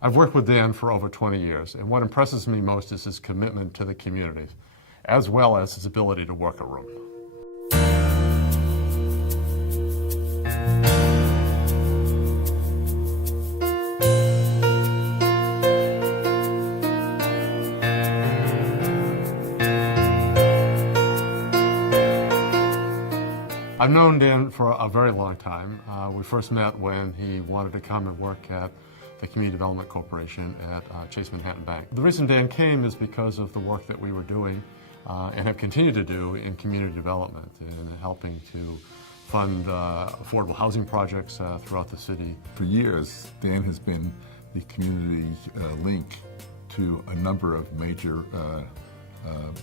I've worked with Dan for over 20 years, and what impresses me most is his commitment to the community, as well as his ability to work a room. I've known Dan for a very long time. We first met when he wanted to come and work at the Community Development Corporation at Chase Manhattan Bank. The reason Dan came is because of the work that we were doing and have continued to do in community development and helping to fund affordable housing projects throughout the city. For years, Dan has been the community link to a number of major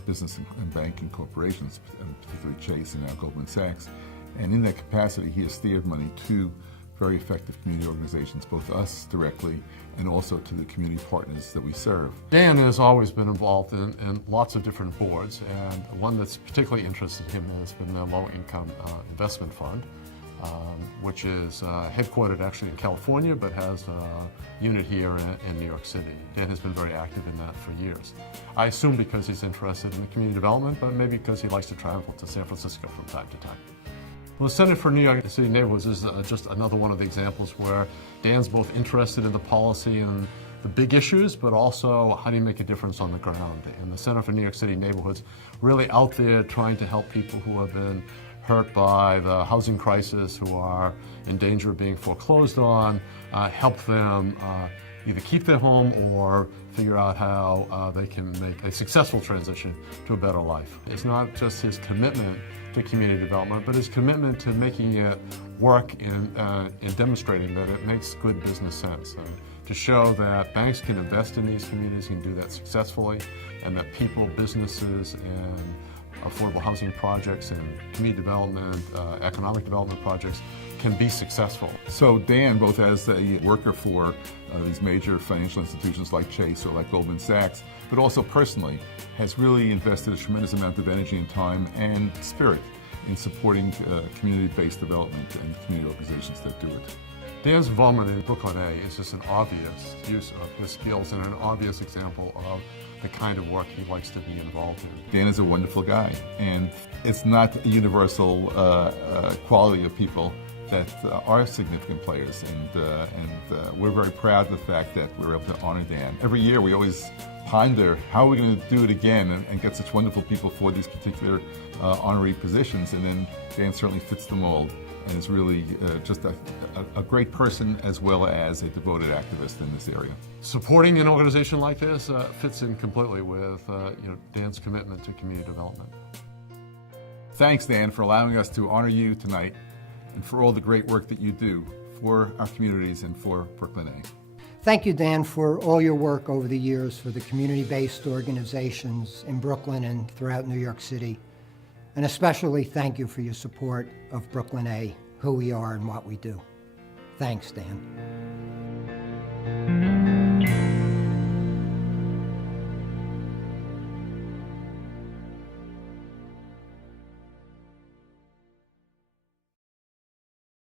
business and banking corporations, particularly Chase and now Goldman Sachs. And in that capacity, he has steered money to very effective community organizations, both us directly and also to the community partners that we serve. Dan has always been involved in lots of different boards, and one that's particularly interested him has been the Low Income Investment Fund, which is headquartered actually in California, but has a unit here in New York City. Dan has been very active in that for years. I assume because he's interested in the community development, but maybe because he likes to travel to San Francisco from time to time. Well, the Center for New York City Neighborhoods is just another one of the examples where Dan's both interested in the policy and the big issues, but also how do you make a difference on the ground. And the Center for New York City Neighborhoods really out there trying to help people who have been hurt by the housing crisis, who are in danger of being foreclosed on, help them either keep their home or figure out how they can make a successful transition to a better life. It's not just his commitment to community development, but his commitment to making it work in demonstrating that it makes good business sense. To show that banks can invest in these communities and do that successfully, and that people, businesses, and affordable housing projects and community development, economic development projects can be successful. So Dan, both as a worker for these major financial institutions like Chase or like Goldman Sachs, but also personally, has really invested a tremendous amount of energy and time and spirit in supporting community-based development and community organizations that do it. Dan's involvement in Brooklyn A is just an obvious use of his skills and an obvious example of the kind of work he likes to be involved in. Dan is a wonderful guy, and it's not a universal quality of people that are significant players, and we're very proud of the fact that we're able to honor Dan. Every year we always ponder how we're going to do it again and get such wonderful people for these particular honorary positions, and then Dan certainly fits the mold and is really just a great person as well as a devoted activist in this area. Supporting an organization like this fits in completely with Dan's commitment to community development. Thanks, Dan, for allowing us to honor you tonight and for all the great work that you do for our communities and for Brooklyn A. Thank you, Dan, for all your work over the years for the community-based organizations in Brooklyn and throughout New York City. And especially thank you for your support of Brooklyn A, who we are and what we do. Thanks, Dan.